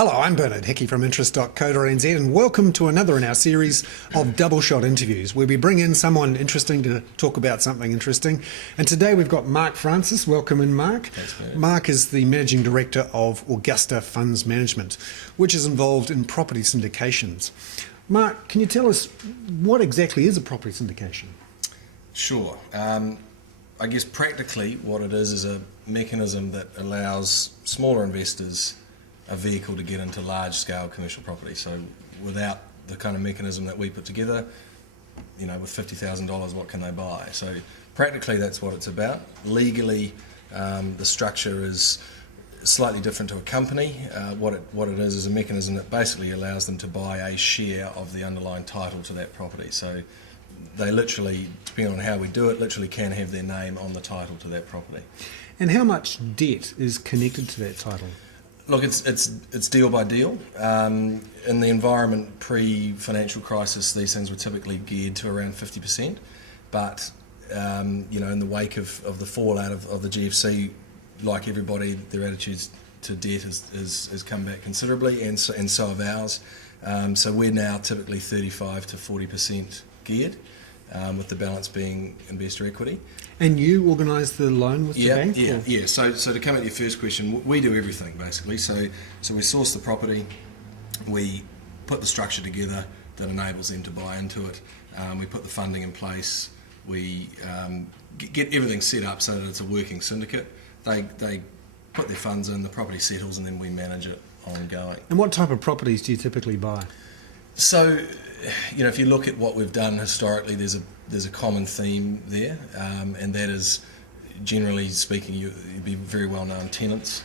Hello, I'm Bernard Hickey from interest.co.nz and welcome to another in our series of double shot interviews where we bring in someone interesting to talk about something interesting. And today we've got Mark Francis. Welcome in, Mark. Thanks, mate. Mark is the Managing Director of Augusta Funds Management, which is involved in property syndications. Mark, can you tell us what exactly is a property syndication? Sure. I guess practically what it is a mechanism that allows smaller investors a vehicle to get into large-scale commercial property. So without the kind of mechanism that we put together, you know, with $50,000, what can they buy? So practically that's what it's about. Legally, the structure is slightly different to a company. What it is a mechanism that basically allows them to buy a share of the underlying title to that property. So they literally, depending on how we do it, literally can have their name on the title to that property. And how much debt is connected to that title? Look, it's deal by deal. In the environment pre-financial crisis, these things were typically geared to around 50%. But you know, in the wake of the fallout of the GFC, like everybody, their attitudes to debt has come back considerably, and so have ours. So we're now typically 35 to 40% geared, with the balance being investor equity. And you organise the loan with the bank? Yeah. So to come at your first question, we do everything basically. So we source the property, we put the structure together that enables them to buy into it. We put the funding in place. We get everything set up so that it's a working syndicate. They put their funds in, the property settles, and then we manage it ongoing. And what type of properties do you typically buy? So, you know, if you look at what we've done historically, there's a common theme there, and that is, generally speaking, you'd be very well known tenants.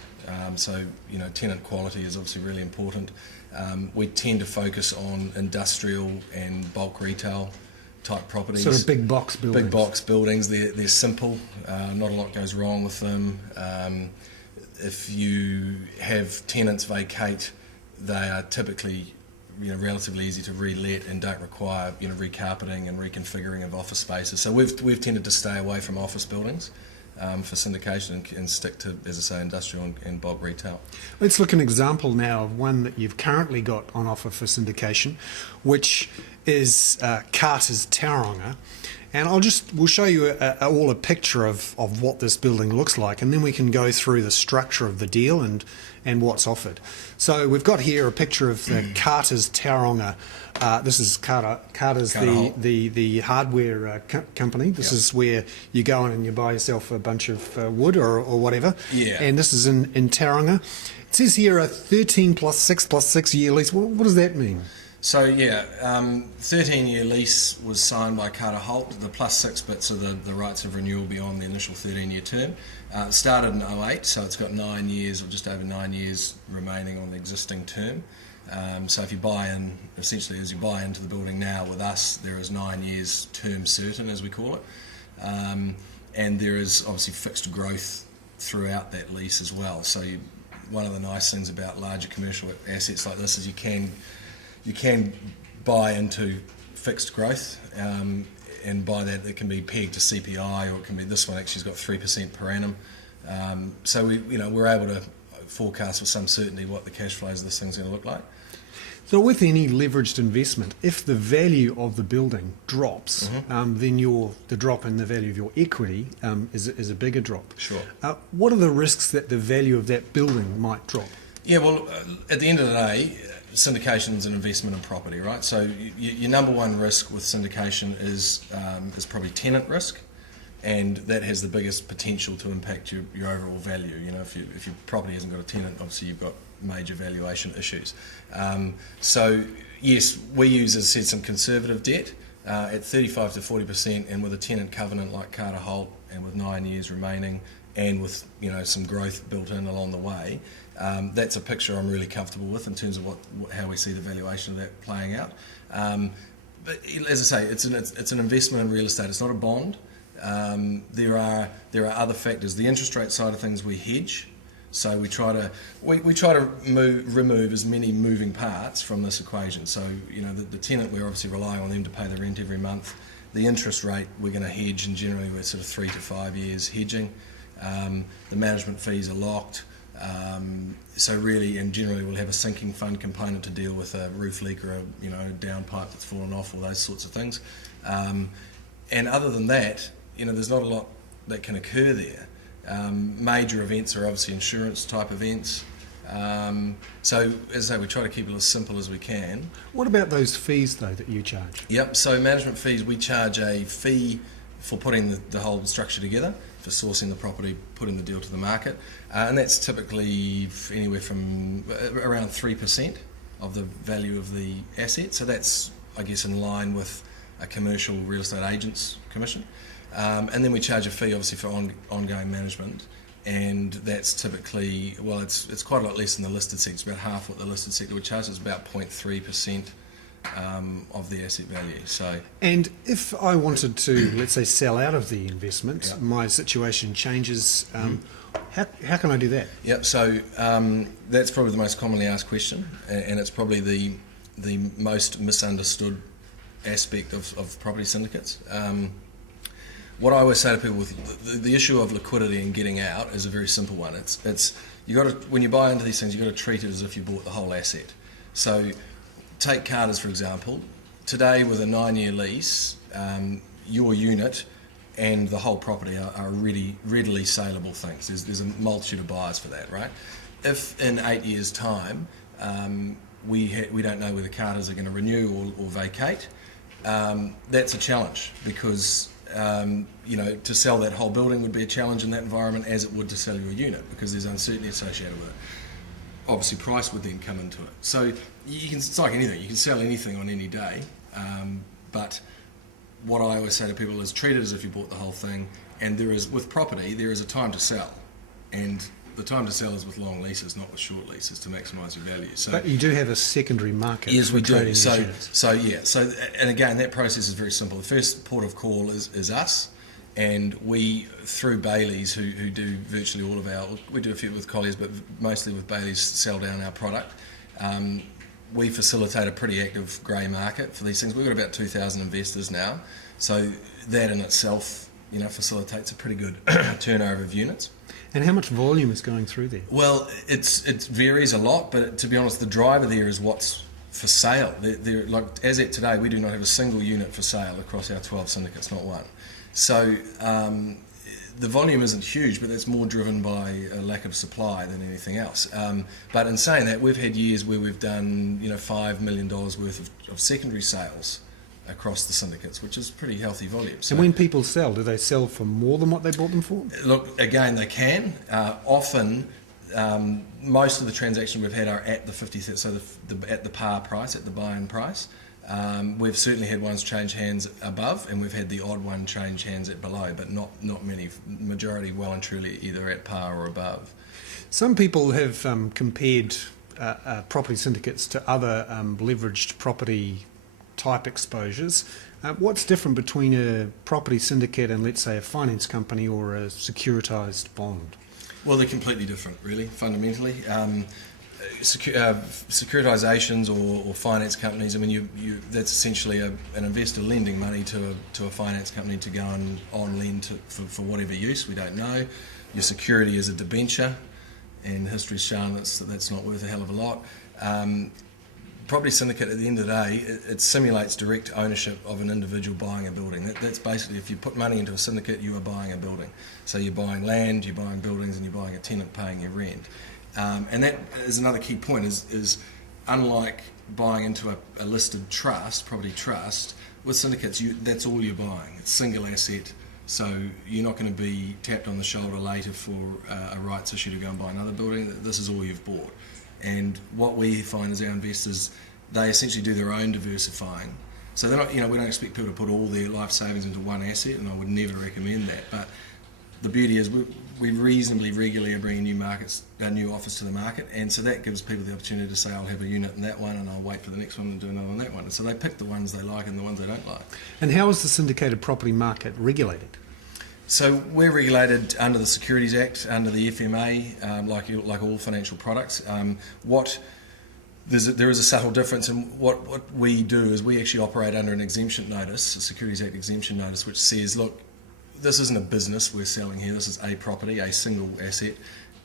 So, you know, tenant quality is obviously really important. We tend to focus on industrial and bulk retail type properties. Sort of big box buildings. Big box buildings. They're simple. Not a lot goes wrong with them. If you have tenants vacate, they are typically, you know, relatively easy to re-let and don't require, you know, recarpeting and reconfiguring of office spaces. So we've tended to stay away from office buildings for syndication and stick to, as I say, industrial and bulk retail. Let's look at an example now of one that you've currently got on offer for syndication, which is Carter's Tauranga. And we'll show you all a picture of what this building looks like, and then we can go through the structure of the deal and what's offered. So we've got here a picture of the Carter's Tauranga. This is Carter's the hardware company. This is where you go in and you buy yourself a bunch of wood or whatever. Yeah. And this is in Tauranga. It says here a 13 plus 6 plus 6 year lease. What does that mean? So yeah, 13-year lease was signed by Carter Holt. The plus 6 bits are the rights of renewal beyond the initial 13-year term. It started in 08, so it's got 9 years or just over 9 years remaining on the existing term. So if you buy in, essentially as you buy into the building now with us, there is 9 years term certain, as we call it. And there is obviously fixed growth throughout that lease as well. So one of the nice things about larger commercial assets like this is you can buy into fixed growth, and by that it can be pegged to CPI, or it can be, this one actually has got 3% per annum. So we're able to forecast with some certainty what the cash flows of this thing's going to look like. So with any leveraged investment, if the value of the building drops, then the drop in the value of your equity is a bigger drop. Sure. What are the risks that the value of that building might drop? Yeah, well, at the end of the day, syndication is an investment in property, right? So your number one risk with syndication is probably tenant risk, and that has the biggest potential to impact your overall value. You know, if your property hasn't got a tenant, obviously you've got major valuation issues. So yes, we use, as I said, some conservative debt at 35 to 40%, and with a tenant covenant like Carter Holt, and with 9 years remaining, and with, you know, some growth built in along the way. That's a picture I'm really comfortable with in terms of how we see the valuation of that playing out. But as I say, it's an investment in real estate. It's not a bond. There are other factors. The interest rate side of things we hedge, so we try to remove as many moving parts from this equation. So, you know, the tenant, we're obviously relying on them to pay the rent every month. The interest rate we're going to hedge, and generally we're sort of 3 to 5 years hedging. The management fees are locked. So really and generally we'll have a sinking fund component to deal with a roof leak or a down pipe that's fallen off or those sorts of things. And other than that, there's not a lot that can occur there. Major events are obviously insurance type events. So as I say, we try to keep it as simple as we can. What about those fees though that you charge? Yep, so management fees, we charge a fee for putting the whole structure together, for sourcing the property, putting the deal to the market, and that's typically anywhere from around 3% of the value of the asset. So that's, I guess, in line with a commercial real estate agent's commission. And then we charge a fee, obviously, for ongoing management, and that's typically, well, it's quite a lot less than the listed sector. It's about half what the listed sector would charge. It's about 0.3%. Of the asset value. And if I wanted to, let's say, sell out of the investment, my situation changes. How can I do that? Yep. So that's probably the most commonly asked question, and it's probably the most misunderstood aspect of property syndicates. What I always say to people with the issue of liquidity and getting out is a very simple one. It's you got to, when you buy into these things, you got to treat it as if you bought the whole asset. So take Carter's for example. Today with a 9-year lease, your unit and the whole property are readily saleable things. There's a multitude of buyers for that, right? If in 8 years' time we don't know whether Carter's are going to renew or vacate, that's a challenge because to sell that whole building would be a challenge in that environment as it would to sell your unit because there's uncertainty associated with it. Obviously price would then come into it. So it's like anything, you can sell anything on any day, but what I always say to people is treat it as if you bought the whole thing, and with property there is a time to sell, and the time to sell is with long leases, not with short leases, to maximise your value. So, but you do have a secondary market. Yes, we do. So And again, that process is very simple. The first port of call is us. And we, through Bailey's, who do virtually all of we do a few with Colliers, but mostly with Bailey's, sell down our product. We facilitate a pretty active grey market for these things. We've got about 2,000 investors now, so that in itself, facilitates a pretty good turnover of units. And how much volume is going through there? Well, it varies a lot, but to be honest, the driver there is what's for sale. Like as at today, we do not have a single unit for sale across our 12 syndicates, not one. So the volume isn't huge, but that's more driven by a lack of supply than anything else. But in saying that, we've had years where we've done $5 million worth of secondary sales across the syndicates, which is pretty healthy volume. So, and when people sell, do they sell for more than what they bought them for? Look, again, they can. Often, most of the transactions we've had are at the 50th, so at the par price, at the buy-in price. We've certainly had ones change hands above, and we've had the odd one change hands at below, but not many. Majority well and truly either at par or above. Some people have compared property syndicates to other leveraged property type exposures. What's different between a property syndicate and, let's say, a finance company or a securitized bond? Well, they're completely different, really, fundamentally. Securitizations or finance companies, I mean, that's essentially an investor lending money to a finance company to go on lend for whatever use, we don't know. Your security is a debenture, and history's shown that's not worth a hell of a lot. Property syndicate, at the end of the day, it simulates direct ownership of an individual buying a building. That's basically, if you put money into a syndicate, you are buying a building. So you're buying land, you're buying buildings, and you're buying a tenant paying your rent. And that is another key point, is unlike buying into a listed trust, property trust, with syndicates, that's all you're buying. It's single asset, so you're not going to be tapped on the shoulder later for a rights issue to go and buy another building. This is all you've bought. And what we find is our investors, they essentially do their own diversifying. So they're not, we don't expect people to put all their life savings into one asset, and I would never recommend that. But the beauty is we reasonably regularly are bringing new offers to the market, and so that gives people the opportunity to say, I'll have a unit in that one and I'll wait for the next one and do another on that one. And so they pick the ones they like and the ones they don't like. And how is the syndicated property market regulated? So we're regulated under the Securities Act, under the FMA, like all financial products. There is a subtle difference, and what we do is we actually operate under an exemption notice, a Securities Act exemption notice, which says, look, this isn't a business we're selling here, this is a property, a single asset.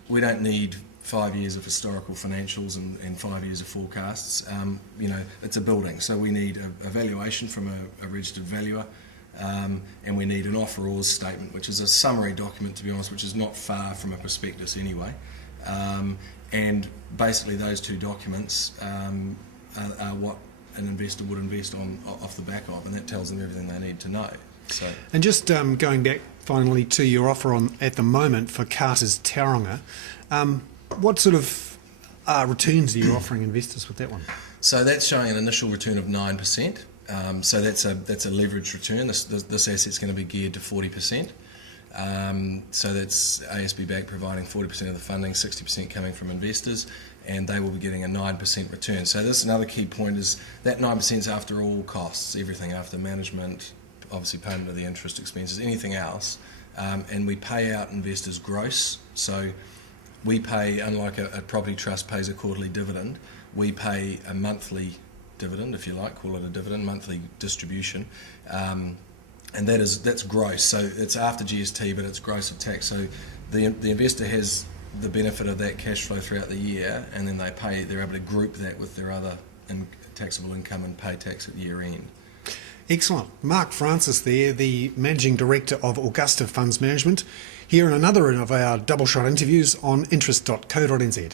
We don't need 5 years of historical financials and 5 years of forecasts. It's a building, so we need a valuation from a registered valuer, and we need an offeror's statement, which is a summary document, to be honest, which is not far from a prospectus anyway. And basically those two documents are what an investor would invest on off the back of, and that tells them everything they need to know. So, And just going back finally to your offer on at the moment for Carter's Tauranga, what sort of returns are you offering investors with that one? so that's showing an initial return of 9%. So that's a leveraged return. This asset's going to be geared to 40%. So that's ASB Bank providing 40% of the funding, 60% coming from investors, and they will be getting a 9% return. So this another key point is that 9% is after all costs, everything after management, obviously payment of the interest expenses, anything else, and we pay out investors gross. So we pay, unlike a property trust pays a quarterly dividend, we pay a monthly dividend, if you like, call it a dividend, monthly distribution. And that's gross, so it's after GST, but it's gross of tax. So the investor has the benefit of that cash flow throughout the year, and then they're able to group that with their other taxable income and pay tax at year end. Excellent. Mark Francis there, the Managing Director of Augusta Funds Management, here in another of our double shot interviews on interest.co.nz.